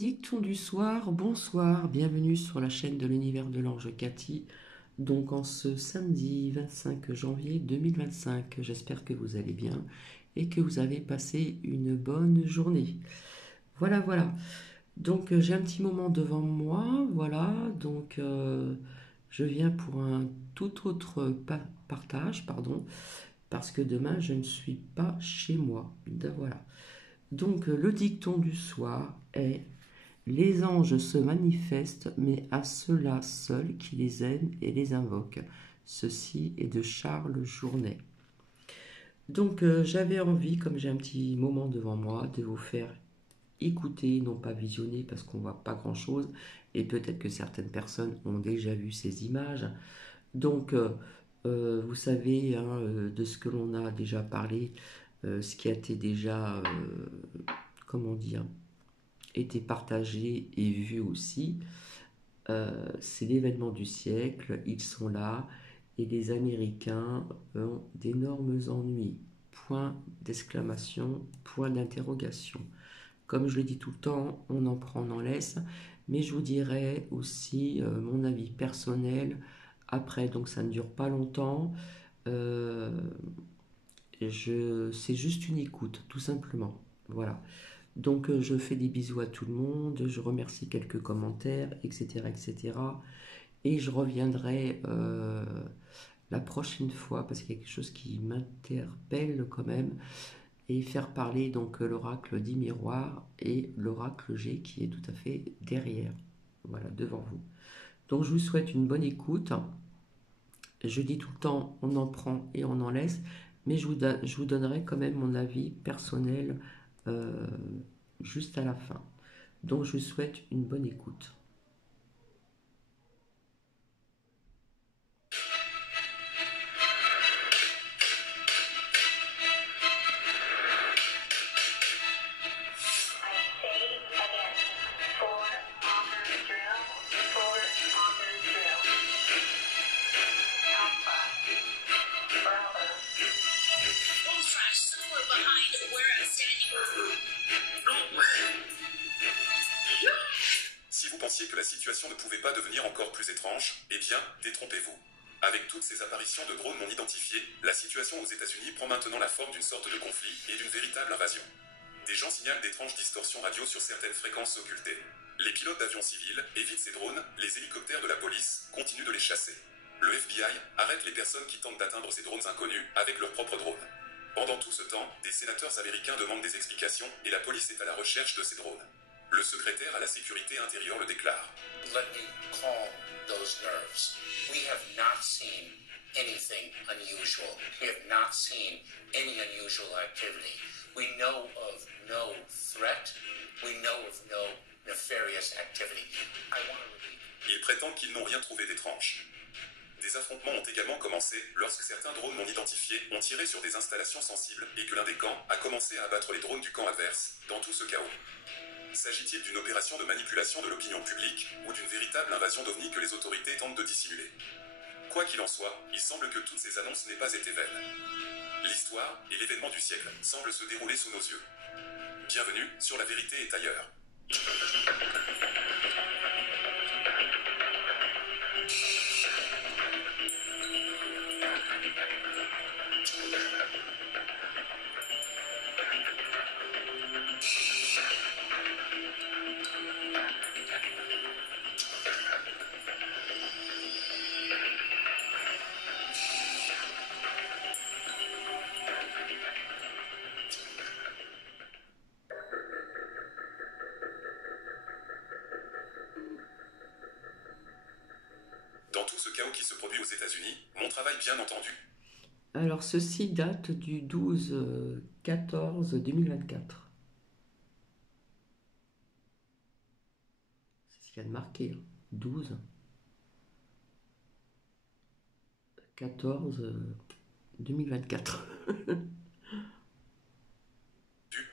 Dicton du soir, bonsoir, bienvenue sur la chaîne de l'univers de l'ange Cathy. Donc en ce samedi 25 janvier 2025, j'espère que vous allez bien et que vous avez passé une bonne journée. Voilà. Donc j'ai un petit moment devant moi, voilà. Donc je viens pour un tout autre partage, pardon, parce que demain je ne suis pas chez moi. Voilà. Donc le dicton du soir est: les anges se manifestent, mais à ceux-là seuls qui les aiment et les invoquent. Ceci est de Charles Journet. Donc j'avais envie, comme j'ai un petit moment devant moi, de vous faire écouter, non pas visionner, parce qu'on ne voit pas grand-chose, et peut-être que certaines personnes ont déjà vu ces images. Donc vous savez de ce que l'on a déjà parlé, ce qui a été déjà, comment dire, été partagé et vu aussi. C'est l'événement du siècle, ils sont là, et les Américains ont d'énormes ennuis. Point d'exclamation, point d'interrogation. Comme je le dis tout le temps, on en prend, on en laisse, mais je vous dirai aussi mon avis personnel après, donc ça ne dure pas longtemps. Euh, c'est juste une écoute, tout simplement. Voilà. Donc je fais des bisous à tout le monde, je remercie quelques commentaires, etc. etc. Et je reviendrai la prochaine fois parce qu'il y a quelque chose qui m'interpelle quand même. Et faire parler donc l'oracle 10 miroirs et l'oracle G qui est tout à fait derrière, voilà, devant vous. Donc je vous souhaite une bonne écoute. Je dis tout le temps, on en prend et on en laisse, mais je vous donnerai quand même mon avis personnel euh, juste à la fin. Donc je vous souhaite une bonne écoute. Si vous pensiez que la situation ne pouvait pas devenir encore plus étrange, eh bien, détrompez-vous. Avec toutes ces apparitions de drones non identifiés, la situation aux États-Unis prend maintenant la forme d'une sorte de conflit et d'une véritable invasion. Des gens signalent d'étranges distorsions radio sur certaines fréquences occultées. Les pilotes d'avions civils évitent ces drones, les hélicoptères de la police continuent de les chasser. Le FBI arrête les personnes qui tentent d'atteindre ces drones inconnus avec leurs propres drones. Pendant tout ce temps, des sénateurs américains demandent des explications et la police est à la recherche de ces drones. Le secrétaire à la sécurité intérieure le déclare. Let me calm those nerves. We have not seen anything unusual. We have not seen any unusual activity. We know of no threat. We know of no nefarious activity. I want to repeat. Ils prétendent qu'ils n'ont rien trouvé d'étrange. Des affrontements ont également commencé lorsque certains drones non identifiés ont tiré sur des installations sensibles et que l'un des camps a commencé à abattre les drones du camp adverse dans tout ce chaos. S'agit-il d'une opération de manipulation de l'opinion publique ou d'une véritable invasion d'OVNI que les autorités tentent de dissimuler? Quoi qu'il en soit, il semble que toutes ces annonces n'aient pas été vaines. L'histoire et l'événement du siècle semblent se dérouler sous nos yeux. Bienvenue sur La Vérité est ailleurs. Dans tout ce chaos qui se produit aux États-Unis, mon travail bien entendu. Alors ceci date du 12-14-2024. C'est ce qu'il y a de marqué. 12 14 2024.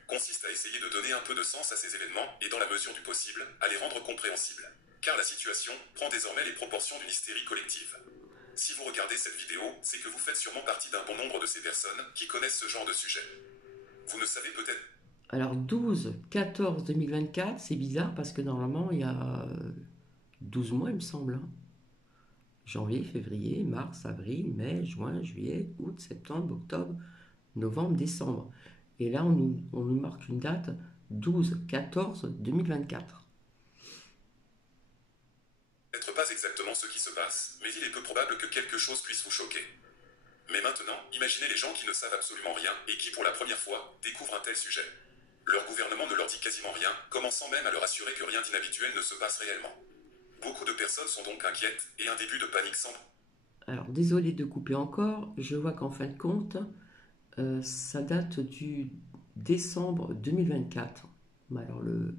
Consiste à essayer de donner un peu de sens à ces événements et dans la mesure du possible, à les rendre compréhensibles. Car la situation prend désormais les proportions d'une hystérie collective. Si vous regardez cette vidéo, c'est que vous faites sûrement partie d'un bon nombre de ces personnes qui connaissent ce genre de sujet. Vous ne savez peut-être Alors 12-14-2024, c'est bizarre parce que normalement il y a 12 mois il me semble, hein. Janvier, février, mars, avril, mai, juin, juillet, août, septembre, octobre, novembre, décembre. Et là on nous marque une date 12-14-2024. Peut-être pas exactement ce qui se passe, mais il est peu probable que quelque chose puisse vous choquer. Mais maintenant, imaginez les gens qui ne savent absolument rien et qui, pour la première fois, découvrent un tel sujet. Leur gouvernement ne leur dit quasiment rien, commençant même à leur assurer que rien d'inhabituel ne se passe réellement. Beaucoup de personnes sont donc inquiètes et un début de panique semble. Alors désolé de couper encore, je vois qu'en fin de compte, ça date du décembre 2024. Mais alors le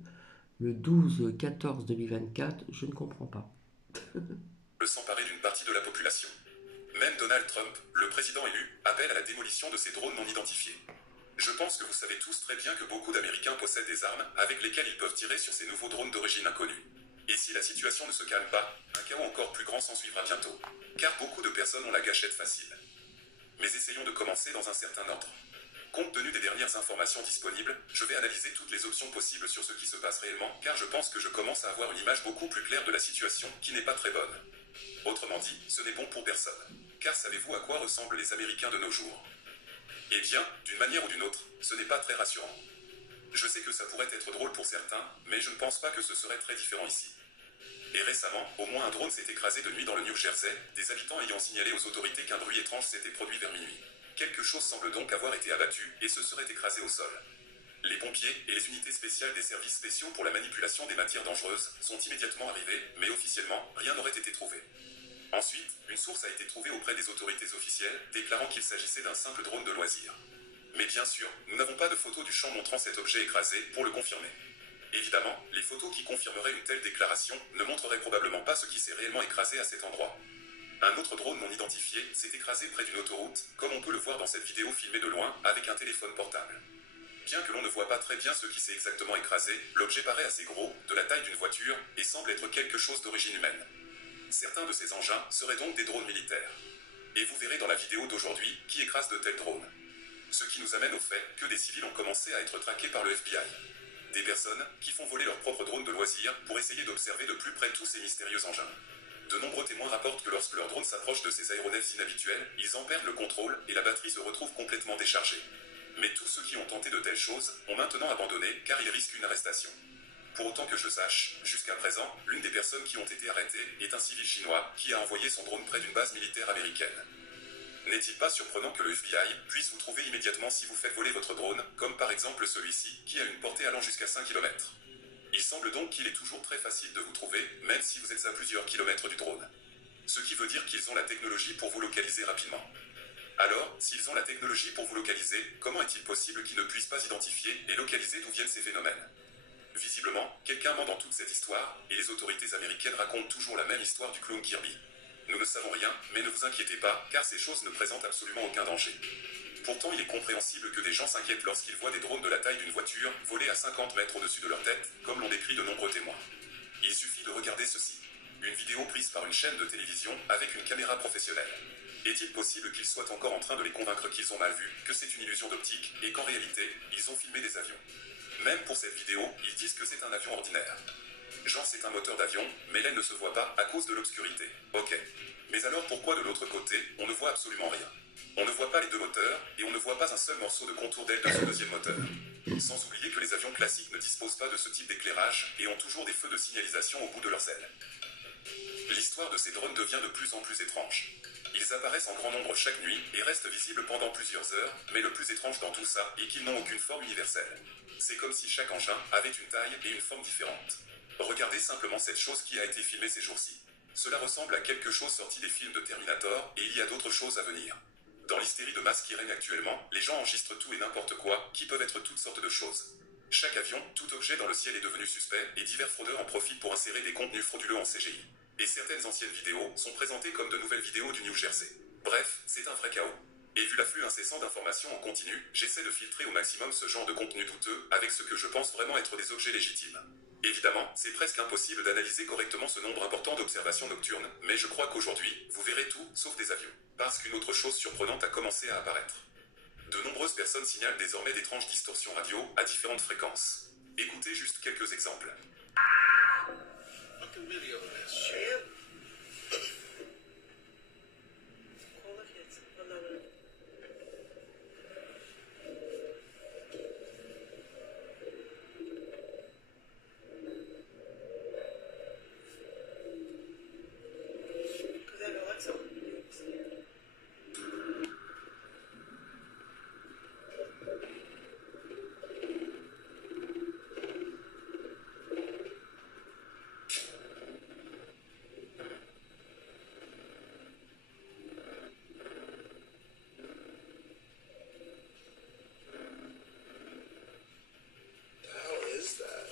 12-14-2024, je ne comprends pas. S'emparer d'une partie de la population. Même Donald Trump, le président élu, appelle à la démolition de ces drones non identifiés. Je pense que vous savez tous très bien que beaucoup d'Américains possèdent des armes avec lesquelles ils peuvent tirer sur ces nouveaux drones d'origine inconnue. Et si la situation ne se calme pas, un chaos encore plus grand s'ensuivra bientôt. Car beaucoup de personnes ont la gâchette facile. Mais essayons de commencer dans un certain ordre. Compte tenu des dernières informations disponibles, je vais analyser toutes les options possibles sur ce qui se passe réellement, car je pense que je commence à avoir une image beaucoup plus claire de la situation, qui n'est pas très bonne. Autrement dit, ce n'est bon pour personne. Car savez-vous à quoi ressemblent les Américains de nos jours? Eh bien, d'une manière ou d'une autre, ce n'est pas très rassurant. Je sais que ça pourrait être drôle pour certains, mais je ne pense pas que ce serait très différent ici. Et récemment, au moins un drone s'est écrasé de nuit dans le New Jersey, des habitants ayant signalé aux autorités qu'un bruit étrange s'était produit vers minuit. Quelque chose semble donc avoir été abattu et se serait écrasé au sol. Les pompiers et les unités spéciales des services spéciaux pour la manipulation des matières dangereuses sont immédiatement arrivés, mais officiellement, rien n'aurait été trouvé. Ensuite, une source a été trouvée auprès des autorités officielles, déclarant qu'il s'agissait d'un simple drone de loisir. Mais bien sûr, nous n'avons pas de photo du champ montrant cet objet écrasé pour le confirmer. Évidemment, les photos qui confirmeraient une telle déclaration ne montreraient probablement pas ce qui s'est réellement écrasé à cet endroit. Un autre drone non identifié s'est écrasé près d'une autoroute, comme on peut le voir dans cette vidéo filmée de loin avec un téléphone portable. Bien que l'on ne voit pas très bien ce qui s'est exactement écrasé, l'objet paraît assez gros, de la taille d'une voiture, et semble être quelque chose d'origine humaine. Certains de ces engins seraient donc des drones militaires. Et vous verrez dans la vidéo d'aujourd'hui qui écrase de tels drones. Ce qui nous amène au fait que des civils ont commencé à être traqués par le FBI. Des personnes qui font voler leurs propres drones de loisirs pour essayer d'observer de plus près tous ces mystérieux engins. De nombreux témoins rapportent que lorsque leurs drones s'approchent de ces aéronefs inhabituels, ils en perdent le contrôle et la batterie se retrouve complètement déchargée. Mais tous ceux qui ont tenté de telles choses ont maintenant abandonné car ils risquent une arrestation. Pour autant que je sache, jusqu'à présent, l'une des personnes qui ont été arrêtées est un civil chinois qui a envoyé son drone près d'une base militaire américaine. N'est-il pas surprenant que le FBI puisse vous trouver immédiatement si vous faites voler votre drone, comme par exemple celui-ci, qui a une portée allant jusqu'à 5 km? Il semble donc qu'il est toujours très facile de vous trouver, même si vous êtes à plusieurs kilomètres du drone. Ce qui veut dire qu'ils ont la technologie pour vous localiser rapidement. Alors, s'ils ont la technologie pour vous localiser, comment est-il possible qu'ils ne puissent pas identifier et localiser d'où viennent ces phénomènes? Visiblement, quelqu'un ment dans toute cette histoire, et les autorités américaines racontent toujours la même histoire du clown Kirby. Nous ne savons rien, mais ne vous inquiétez pas, car ces choses ne présentent absolument aucun danger. Pourtant, il est compréhensible que des gens s'inquiètent lorsqu'ils voient des drones de la taille d'une voiture voler à 50 mètres au-dessus de leur tête, comme l'ont décrit de nombreux témoins. Il suffit de regarder ceci. Une vidéo prise par une chaîne de télévision avec une caméra professionnelle. Est-il possible qu'ils soient encore en train de les convaincre qu'ils ont mal vu, que c'est une illusion d'optique, et qu'en réalité, ils ont filmé des avions? Même pour cette vidéo, ils disent que c'est un avion ordinaire. Genre c'est un moteur d'avion, mais l'aile ne se voit pas à cause de l'obscurité. Ok. Mais alors pourquoi de l'autre côté, on ne voit absolument rien? On ne voit pas les deux moteurs, et on ne voit pas un seul morceau de contour d'aile de ce deuxième moteur. Sans oublier que les avions classiques ne disposent pas de ce type d'éclairage, et ont toujours des feux de signalisation au bout de leurs ailes. L'histoire de ces drones devient de plus en plus étrange. Ils apparaissent en grand nombre chaque nuit, et restent visibles pendant plusieurs heures, mais le plus étrange dans tout ça est qu'ils n'ont aucune forme universelle. C'est comme si chaque engin avait une taille et une forme différentes. Regardez simplement cette chose qui a été filmée ces jours-ci. Cela ressemble à quelque chose sorti des films de Terminator, et il y a d'autres choses à venir. Dans l'hystérie de masse qui règne actuellement, les gens enregistrent tout et n'importe quoi, qui peuvent être toutes sortes de choses. Chaque avion, tout objet dans le ciel est devenu suspect, et divers fraudeurs en profitent pour insérer des contenus frauduleux en CGI. Et certaines anciennes vidéos sont présentées comme de nouvelles vidéos du New Jersey. Bref, c'est un vrai chaos. Et vu l'afflux incessant d'informations en continu, j'essaie de filtrer au maximum ce genre de contenu douteux avec ce que je pense vraiment être des objets légitimes. Évidemment, c'est presque impossible d'analyser correctement ce nombre important d'observations nocturnes, mais je crois qu'aujourd'hui, vous verrez tout, sauf des avions. Parce qu'une autre chose surprenante a commencé à apparaître. De nombreuses personnes signalent désormais d'étranges distorsions radio à différentes fréquences. Écoutez juste quelques exemples. Fucking video of this. Shit. Call the kids. Oh, no, no. Because I have Alexa. The hell is that?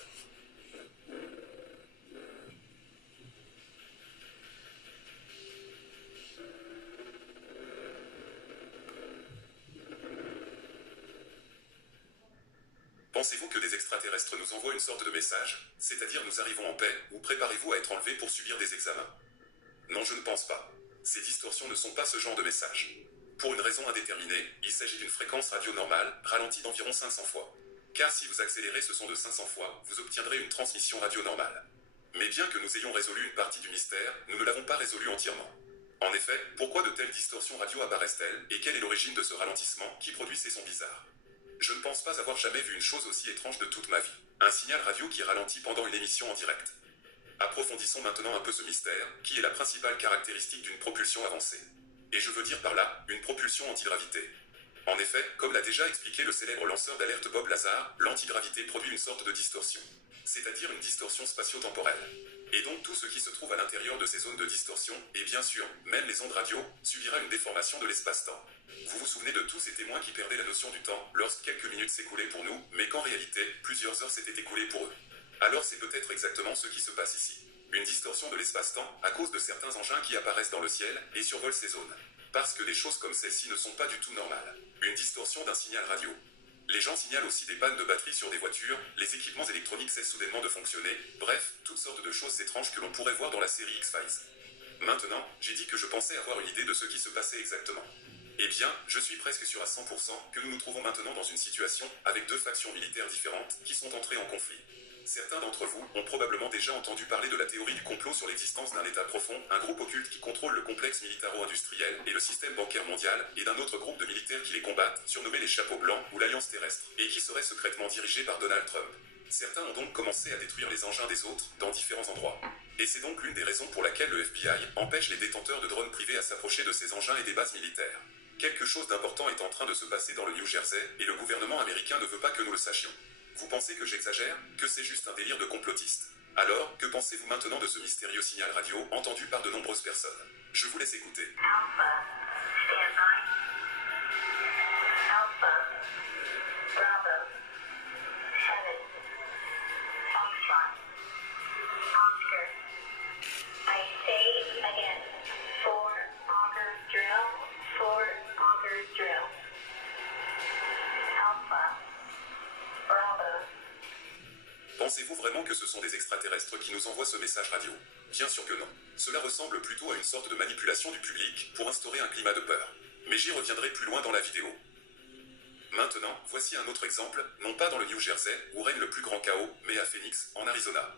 Pensez-vous que des extraterrestres nous envoient une sorte de message, c'est-à-dire nous arrivons en paix, ou préparez-vous à être enlevés pour subir des examens? Non, je ne pense pas. Ces distorsions ne sont pas ce genre de message. Pour une raison indéterminée, il s'agit d'une fréquence radio normale, ralentie d'environ 500 fois. Car si vous accélérez ce son de 500 fois, vous obtiendrez une transmission radio normale. Mais bien que nous ayons résolu une partie du mystère, nous ne l'avons pas résolu entièrement. En effet, pourquoi de telles distorsions radio apparaissent-elles, et quelle est l'origine de ce ralentissement qui produit ces sons bizarres? Je ne pense pas avoir jamais vu une chose aussi étrange de toute ma vie. Un signal radio qui ralentit pendant une émission en direct. Approfondissons maintenant un peu ce mystère, qui est la principale caractéristique d'une propulsion avancée. Et je veux dire par là, une propulsion antigravité. En effet, comme l'a déjà expliqué le célèbre lanceur d'alerte Bob Lazar, l'antigravité produit une sorte de distorsion. C'est-à-dire une distorsion spatio-temporelle. Et donc tout ce qui se trouve à l'intérieur de ces zones de distorsion, et bien sûr, même les ondes radio, subira une déformation de l'espace-temps. Vous vous souvenez de tous ces témoins qui perdaient la notion du temps lorsque quelques minutes s'écoulaient pour nous, mais qu'en réalité, plusieurs heures s'étaient écoulées pour eux. Alors c'est peut-être exactement ce qui se passe ici. Une distorsion de l'espace-temps à cause de certains engins qui apparaissent dans le ciel et survolent ces zones. Parce que des choses comme celle-ci ne sont pas du tout normales. Une distorsion d'un signal radio. Les gens signalent aussi des pannes de batterie sur des voitures, les équipements électroniques cessent soudainement de fonctionner, bref, toutes sortes de choses étranges que l'on pourrait voir dans la série X-Files. Maintenant, j'ai dit que je pensais avoir une idée de ce qui se passait exactement. Eh bien, je suis presque sûr à 100% que nous nous trouvons maintenant dans une situation avec deux factions militaires différentes qui sont entrées en conflit. Certains d'entre vous ont probablement déjà entendu parler de la théorie du complot sur l'existence d'un État profond, un groupe occulte qui contrôle le complexe militaro-industriel et le système bancaire mondial, et d'un autre groupe de militaires qui les combattent, surnommés les Chapeaux Blancs ou l'Alliance Terrestre, et qui serait secrètement dirigé par Donald Trump. Certains ont donc commencé à détruire les engins des autres dans différents endroits. Et c'est donc l'une des raisons pour laquelle le FBI empêche les détenteurs de drones privés à s'approcher de ces engins et des bases militaires. Quelque chose d'important est en train de se passer dans le New Jersey, et le gouvernement américain ne veut pas que nous le sachions. Vous pensez que j'exagère? Que c'est juste un délire de complotiste? Alors, que pensez-vous maintenant de ce mystérieux signal radio entendu par de nombreuses personnes? Je vous laisse écouter. Alpha, stand by. Alpha, Bravo, 7, Foxtrot, Oscar. I say again, 4 auger drill, 4 auger drill. Alpha, Bravo. Pensez-vous vraiment que ce sont des extraterrestres qui nous envoient ce message radio? Bien sûr que non. Cela ressemble plutôt à une sorte de manipulation du public pour instaurer un climat de peur. Mais j'y reviendrai plus loin dans la vidéo. Maintenant, voici un autre exemple, non pas dans le New Jersey, où règne le plus grand chaos, mais à Phoenix, en Arizona.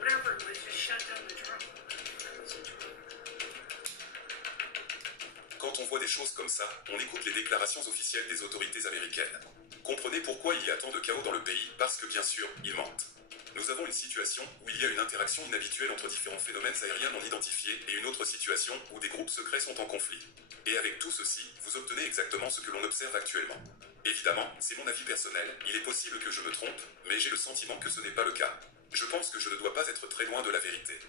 Whatever it was, just shut down the drum. Quand on voit des choses comme ça, on écoute les déclarations officielles des autorités américaines. Comprenez pourquoi il y a tant de chaos dans le pays, parce que bien sûr, ils mentent. Nous avons une situation où il y a une interaction inhabituelle entre différents phénomènes aériens non identifiés et une autre situation où des groupes secrets sont en conflit. Et avec tout ceci, vous obtenez exactement ce que l'on observe actuellement. Évidemment, c'est mon avis personnel, il est possible que je me trompe, mais j'ai le sentiment que ce n'est pas le cas. Je pense que je ne dois pas être très loin de la vérité.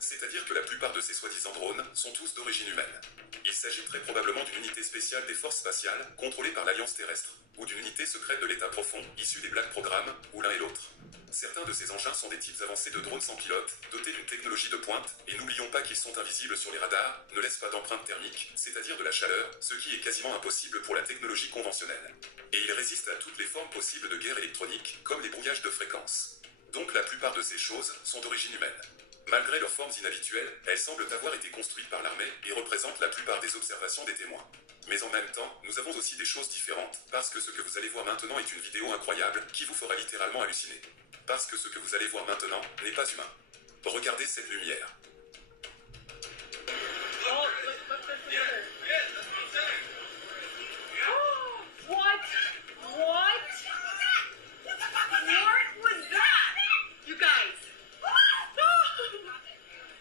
C'est-à-dire que la plupart de ces soi-disant drones sont tous d'origine humaine. Il s'agit très probablement d'une unité spéciale des forces spatiales, contrôlée par l'Alliance terrestre, ou d'une unité secrète de l'État profond, issue des Black Programmes, ou l'un et l'autre. Certains de ces engins sont des types avancés de drones sans pilote, dotés d'une technologie de pointe, et n'oublions pas qu'ils sont invisibles sur les radars, ne laissent pas d'empreinte thermique, c'est-à-dire de la chaleur, ce qui est quasiment impossible pour la technologie conventionnelle. Et ils résistent à toutes les formes possibles de guerre électronique, comme les brouillages de fréquences. Donc la plupart de ces choses sont d'origine humaine. Malgré leurs formes inhabituelles, elles semblent avoir été construites par l'armée et représentent la plupart des observations des témoins. Mais en même temps, nous avons aussi des choses différentes, parce que ce que vous allez voir maintenant est une vidéo incroyable qui vous fera littéralement halluciner. Parce que ce que vous allez voir maintenant n'est pas humain. Regardez cette lumière. Oh, let's together. What? What? What was that? You guys.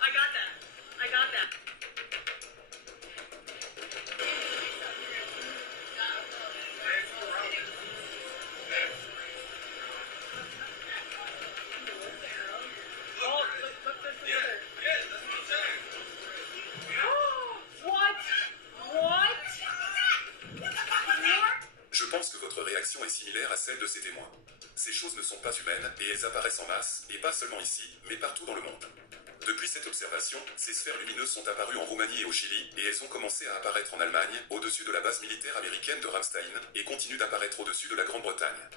I got that. I got that. Oh, let's together. What? What? Je pense que votre réaction est similaire à celle de ces témoins. Ces choses ne sont pas humaines et elles apparaissent en masse, et pas seulement ici, mais partout dans le monde. Depuis cette observation, ces sphères lumineuses sont apparues en Roumanie et au Chili, et elles ont commencé à apparaître en Allemagne, au-dessus de la base militaire américaine de Ramstein, et continuent d'apparaître au-dessus de la Grande-Bretagne.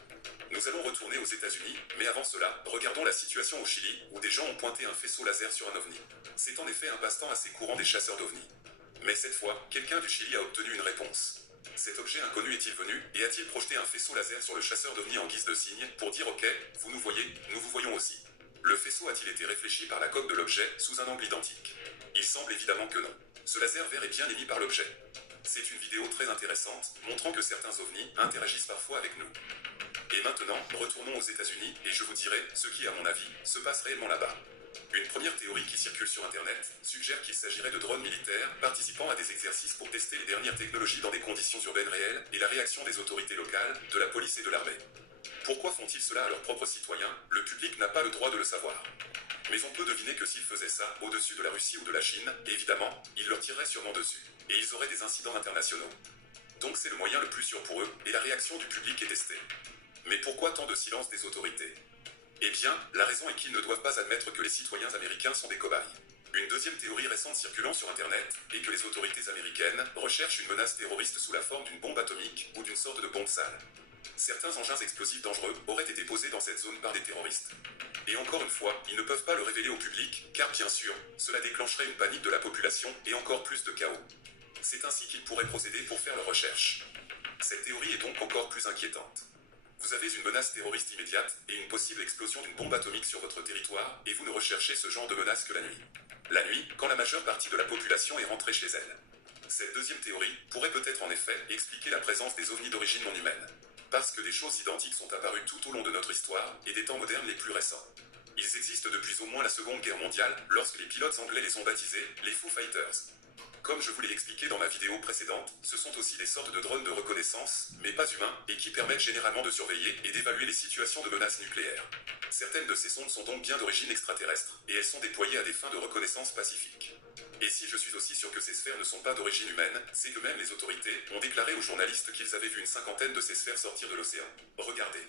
Nous allons retourner aux États-Unis, mais avant cela, regardons la situation au Chili, où des gens ont pointé un faisceau laser sur un ovni. C'est en effet un passe-temps assez courant des chasseurs d'ovnis. Mais cette fois, quelqu'un du Chili a obtenu une réponse. Cet objet inconnu est-il venu, et a-t-il projeté un faisceau laser sur le chasseur d'ovnis en guise de signe, pour dire ok, vous nous voyez, nous vous voyons aussi. Le faisceau a-t-il été réfléchi par la coque de l'objet sous un angle identique? Il semble évidemment que non. Ce laser vert est bien émis par l'objet. C'est une vidéo très intéressante, montrant que certains ovnis interagissent parfois avec nous. Et maintenant, retournons aux États-Unis, et je vous dirai ce qui, à mon avis, se passe réellement là-bas. Une première théorie qui circule sur Internet suggère qu'il s'agirait de drones militaires participant à des exercices pour tester les dernières technologies dans des conditions urbaines réelles et la réaction des autorités locales, de la police et de l'armée. Pourquoi font-ils cela à leurs propres citoyens? Le public n'a pas le droit de le savoir. Mais on peut deviner que s'ils faisaient ça au-dessus de la Russie ou de la Chine, évidemment, ils leur tireraient sûrement dessus. Et ils auraient des incidents internationaux. Donc c'est le moyen le plus sûr pour eux, et la réaction du public est testée. Mais pourquoi tant de silence des autorités? Eh bien, la raison est qu'ils ne doivent pas admettre que les citoyens américains sont des cobayes. Une deuxième théorie récente circulant sur Internet est que les autorités américaines recherchent une menace terroriste sous la forme d'une bombe atomique ou d'une sorte de bombe sale. Certains engins explosifs dangereux auraient été posés dans cette zone par des terroristes. Et encore une fois, ils ne peuvent pas le révéler au public, car bien sûr, cela déclencherait une panique de la population et encore plus de chaos. C'est ainsi qu'ils pourraient procéder pour faire leurs recherches. Cette théorie est donc encore plus inquiétante. Vous avez une menace terroriste immédiate et une possible explosion d'une bombe atomique sur votre territoire, et vous ne recherchez ce genre de menace que la nuit. La nuit, quand la majeure partie de la population est rentrée chez elle. Cette deuxième théorie pourrait peut-être en effet expliquer la présence des ovnis d'origine non humaine. Parce que des choses identiques sont apparues tout au long de notre histoire et des temps modernes les plus récents. Ils existent depuis au moins la Seconde Guerre mondiale, lorsque les pilotes anglais les ont baptisés les Foo Fighters. Comme je vous l'ai expliqué dans ma vidéo précédente, ce sont aussi des sortes de drones de reconnaissance, mais pas humains, et qui permettent généralement de surveiller et d'évaluer les situations de menaces nucléaires. Certaines de ces sondes sont donc bien d'origine extraterrestre, et elles sont déployées à des fins de reconnaissance pacifique. Et si je suis aussi sûr que ces sphères ne sont pas d'origine humaine, c'est que même les autorités ont déclaré aux journalistes qu'ils avaient vu une cinquantaine de ces sphères sortir de l'océan. Regardez.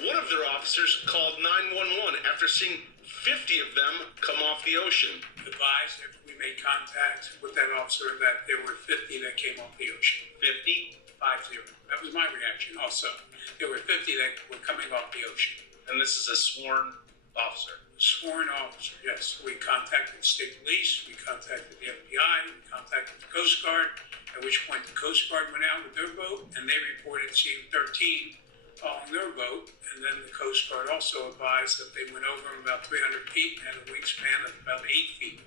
One of their officers called 911 after seeing 50 of them come off the ocean. Advised if we made contact with that officer that there were 50 that came off the ocean. 50? 50. That was my reaction also. There were 50 that were coming off the ocean. And this is a sworn officer. Sworn officer, yes. We contacted the state police, we contacted the FBI, we contacted the Coast Guard, at which point the Coast Guard went out with their boat and they reported seeing 13 on their boat, and then the Coast Guard also advised that they went over them about 300 feet and had a wingspan of about 8 feet.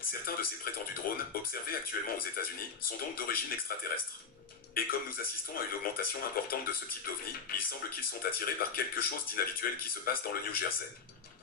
Certains de ces prétendus drones, observés actuellement aux États-Unis, sont donc d'origine extraterrestre. Et comme nous assistons à une augmentation importante de ce type d'OVNI, il semble qu'ils sont attirés par quelque chose d'inhabituel qui se passe dans le New Jersey.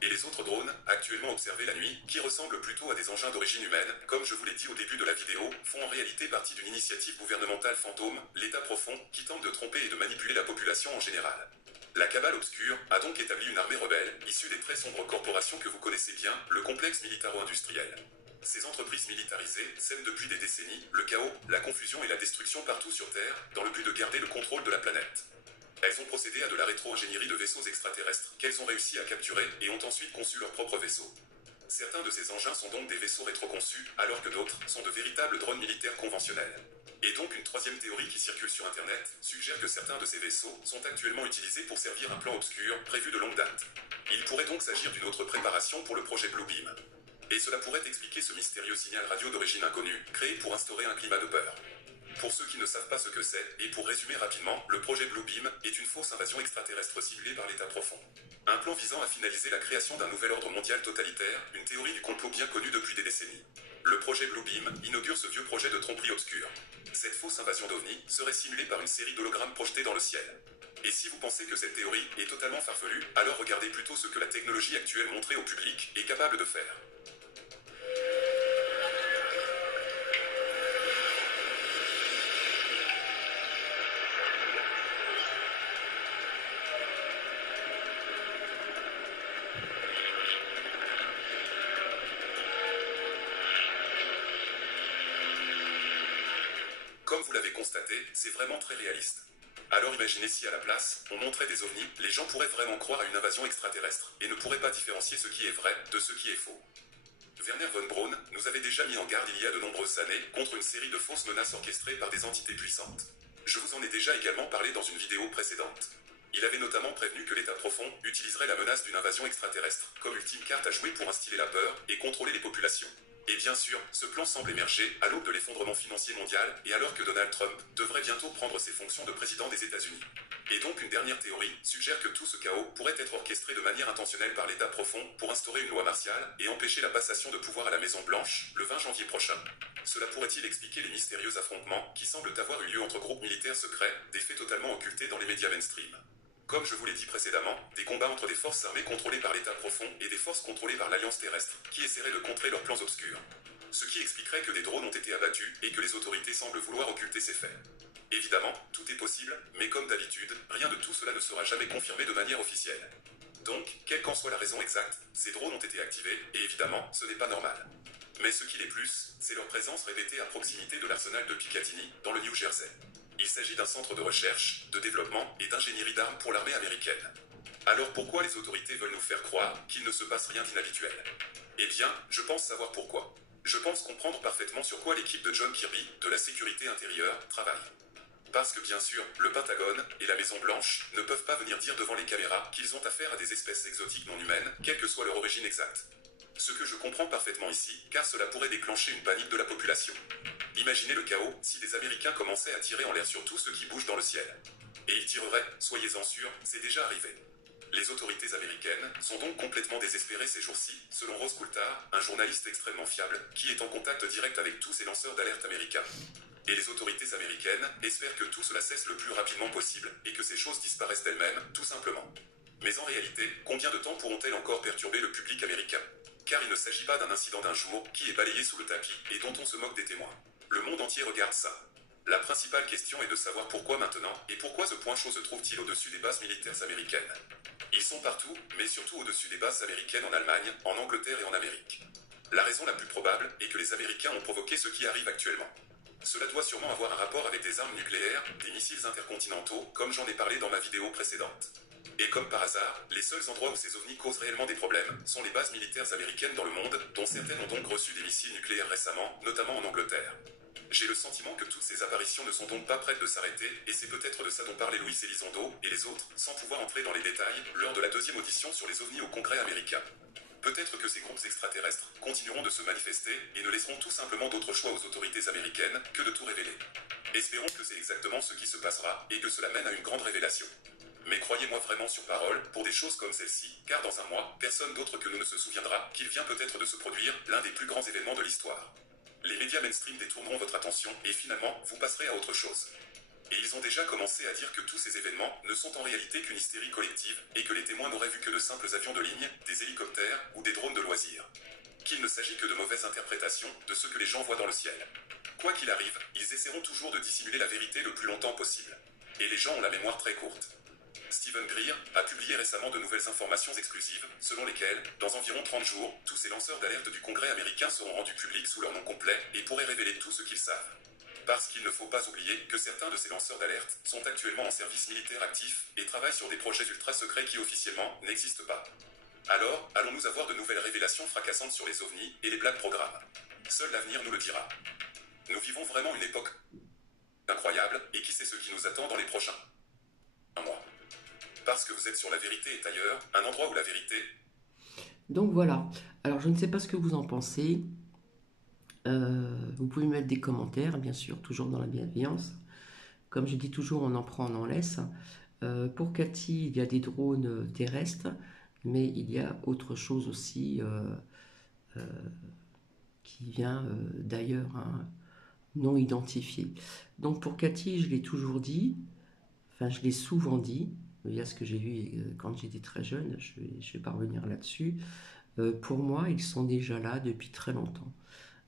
Et les autres drones, actuellement observés la nuit, qui ressemblent plutôt à des engins d'origine humaine, comme je vous l'ai dit au début de la vidéo, font en réalité partie d'une initiative gouvernementale fantôme, l'État profond, qui tente de tromper et de manipuler la population en général. La cabale obscure a donc établi une armée rebelle, issue des très sombres corporations que vous connaissez bien, le complexe militaro-industriel. Ces entreprises militarisées sèment depuis des décennies le chaos, la confusion et la destruction partout sur Terre, dans le but de garder le contrôle de la planète. Elles ont procédé à de la rétro-ingénierie de vaisseaux extraterrestres, qu'elles ont réussi à capturer, et ont ensuite conçu leurs propres vaisseaux. Certains de ces engins sont donc des vaisseaux rétroconçus, alors que d'autres sont de véritables drones militaires conventionnels. Et donc une troisième théorie qui circule sur Internet suggère que certains de ces vaisseaux sont actuellement utilisés pour servir un plan obscur prévu de longue date. Il pourrait donc s'agir d'une autre préparation pour le projet Bluebeam. Et cela pourrait expliquer ce mystérieux signal radio d'origine inconnue, créé pour instaurer un climat de peur. Pour ceux qui ne savent pas ce que c'est, et pour résumer rapidement, le projet Bluebeam est une fausse invasion extraterrestre ciblée par l'État profond. Un plan visant à finaliser la création d'un nouvel ordre mondial totalitaire, une théorie du complot bien connue depuis des décennies. Le projet Bluebeam inaugure ce vieux projet de tromperie obscure. Cette fausse invasion d'OVNI serait simulée par une série d'hologrammes projetés dans le ciel. Et si vous pensez que cette théorie est totalement farfelue, alors regardez plutôt ce que la technologie actuelle montrée au public est capable de faire. Comme vous l'avez constaté, c'est vraiment très réaliste. Alors imaginez si à la place, on montrait des ovnis, les gens pourraient vraiment croire à une invasion extraterrestre, et ne pourraient pas différencier ce qui est vrai de ce qui est faux. Werner von Braun nous avait déjà mis en garde il y a de nombreuses années contre une série de fausses menaces orchestrées par des entités puissantes. Je vous en ai déjà également parlé dans une vidéo précédente. Il avait notamment prévenu que l'État profond utiliserait la menace d'une invasion extraterrestre comme ultime carte à jouer pour instiller la peur et contrôler les populations. Et bien sûr, ce plan semble émerger à l'aube de l'effondrement financier mondial et alors que Donald Trump devrait bientôt prendre ses fonctions de président des États-Unis. Et donc une dernière théorie suggère que tout ce chaos pourrait être orchestré de manière intentionnelle par l'État profond pour instaurer une loi martiale et empêcher la passation de pouvoir à la Maison Blanche le 20 janvier prochain. Cela pourrait-il expliquer les mystérieux affrontements qui semblent avoir eu lieu entre groupes militaires secrets, des faits totalement occultés dans les médias mainstream. Comme je vous l'ai dit précédemment, des combats entre des forces armées contrôlées par l'État profond et des forces contrôlées par l'Alliance terrestre, qui essaieraient de contrer leurs plans obscurs. Ce qui expliquerait que des drones ont été abattus et que les autorités semblent vouloir occulter ces faits. Évidemment, tout est possible, mais comme d'habitude, rien de tout cela ne sera jamais confirmé de manière officielle. Donc, quelle qu'en soit la raison exacte, ces drones ont été activés, et évidemment, ce n'est pas normal. Mais ce qui l'est plus, c'est leur présence répétée à proximité de l'arsenal de Picatinny, dans le New Jersey. Il s'agit d'un centre de recherche, de développement et d'ingénierie d'armes pour l'armée américaine. Alors pourquoi les autorités veulent nous faire croire qu'il ne se passe rien d'inhabituel? Eh bien, je pense savoir pourquoi. Je pense comprendre parfaitement sur quoi l'équipe de John Kirby, de la sécurité intérieure, travaille. Parce que bien sûr, le Pentagone et la Maison Blanche ne peuvent pas venir dire devant les caméras qu'ils ont affaire à des espèces exotiques non humaines, quelle que soit leur origine exacte. Ce que je comprends parfaitement ici, car cela pourrait déclencher une panique de la population. Imaginez le chaos si des Américains commençaient à tirer en l'air sur tout ce qui bouge dans le ciel. Et ils tireraient, soyez-en sûrs, c'est déjà arrivé. Les autorités américaines sont donc complètement désespérées ces jours-ci, selon Rose Coulthard, un journaliste extrêmement fiable, qui est en contact direct avec tous ces lanceurs d'alerte américains. Et les autorités américaines espèrent que tout cela cesse le plus rapidement possible, et que ces choses disparaissent d'elles-mêmes, tout simplement. Mais en réalité, combien de temps pourront-elles encore perturber le public américain? Car il ne s'agit pas d'un incident d'un jour qui est balayé sous le tapis et dont on se moque des témoins. Le monde entier regarde ça. La principale question est de savoir pourquoi maintenant et pourquoi ce point chaud se trouve-t-il au-dessus des bases militaires américaines. Ils sont partout, mais surtout au-dessus des bases américaines en Allemagne, en Angleterre et en Amérique. La raison la plus probable est que les Américains ont provoqué ce qui arrive actuellement. Cela doit sûrement avoir un rapport avec des armes nucléaires, des missiles intercontinentaux, comme j'en ai parlé dans ma vidéo précédente. Et comme par hasard, les seuls endroits où ces ovnis causent réellement des problèmes sont les bases militaires américaines dans le monde, dont certaines ont donc reçu des missiles nucléaires récemment, notamment en Angleterre. J'ai le sentiment que toutes ces apparitions ne sont donc pas prêtes de s'arrêter, et c'est peut-être de ça dont parlaient Luis Elizondo et les autres, sans pouvoir entrer dans les détails, lors de la deuxième audition sur les ovnis au Congrès américain. Peut-être que ces groupes extraterrestres continueront de se manifester et ne laisseront tout simplement d'autre choix aux autorités américaines que de tout révéler. Espérons que c'est exactement ce qui se passera et que cela mène à une grande révélation. Mais croyez-moi vraiment sur parole pour des choses comme celle-ci, car dans un mois, personne d'autre que nous ne se souviendra qu'il vient peut-être de se produire l'un des plus grands événements de l'histoire. Les médias mainstream détourneront votre attention et finalement, vous passerez à autre chose. Et ils ont déjà commencé à dire que tous ces événements ne sont en réalité qu'une hystérie collective et que les témoins n'auraient vu que de simples avions de ligne, des hélicoptères ou des drones de loisirs. Qu'il ne s'agit que de mauvaises interprétations de ce que les gens voient dans le ciel. Quoi qu'il arrive, ils essaieront toujours de dissimuler la vérité le plus longtemps possible. Et les gens ont la mémoire très courte. Stephen Greer a publié récemment de nouvelles informations exclusives, selon lesquelles, dans environ 30 jours, tous ces lanceurs d'alerte du Congrès américain seront rendus publics sous leur nom complet et pourraient révéler tout ce qu'ils savent. Parce qu'il ne faut pas oublier que certains de ces lanceurs d'alerte sont actuellement en service militaire actif et travaillent sur des projets ultra secrets qui officiellement n'existent pas. Alors, allons-nous avoir de nouvelles révélations fracassantes sur les ovnis et les black programmes? Seul l'avenir nous le dira. Nous vivons vraiment une époque incroyable, et qui sait ce qui nous attend dans les prochains mois. Parce que vous êtes sur La Vérité est ailleurs, un endroit où la vérité... Donc voilà. Alors je ne sais pas ce que vous en pensez. Vous pouvez mettre des commentaires, bien sûr, toujours dans la bienveillance. Comme je dis toujours, on en prend, on en laisse. Pour Cathy, il y a des drones terrestres, mais il y a autre chose aussi qui vient d'ailleurs, hein, non identifié. Donc pour Cathy, je l'ai toujours dit, enfin je l'ai souvent dit, il y a ce que j'ai vu quand j'étais très jeune, je vais pas revenir là-dessus. Pour moi, ils sont déjà là depuis très longtemps.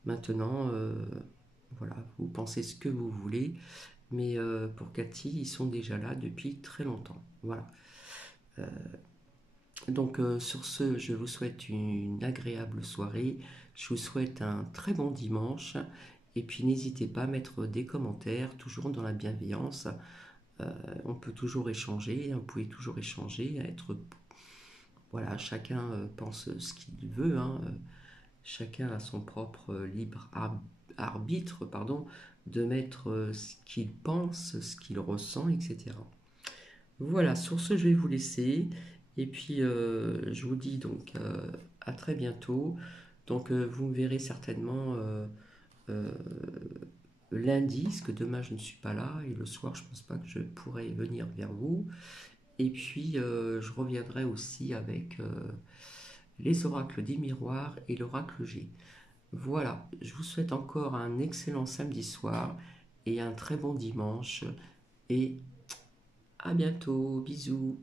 Maintenant, voilà, vous pensez ce que vous voulez, mais pour Cathy, ils sont déjà là depuis très longtemps. Voilà. Donc sur ce, je vous souhaite une agréable soirée, je vous souhaite un très bon dimanche, et puis n'hésitez pas à mettre des commentaires, toujours dans la bienveillance. On peut toujours échanger, vous pouvez toujours échanger, être... Voilà, chacun pense ce qu'il veut, hein. Chacun a son propre libre arbitre, pardon, de mettre ce qu'il pense, ce qu'il ressent, etc. Voilà, sur ce, je vais vous laisser. Et puis, je vous dis donc à très bientôt. Donc, vous me verrez certainement lundi, parce que demain, je ne suis pas là. Et le soir, je ne pense pas que je pourrai venir vers vous. Et puis, je reviendrai aussi avec les oracles des miroirs et l'oracle G. Voilà, je vous souhaite encore un excellent samedi soir et un très bon dimanche. Et à bientôt, bisous.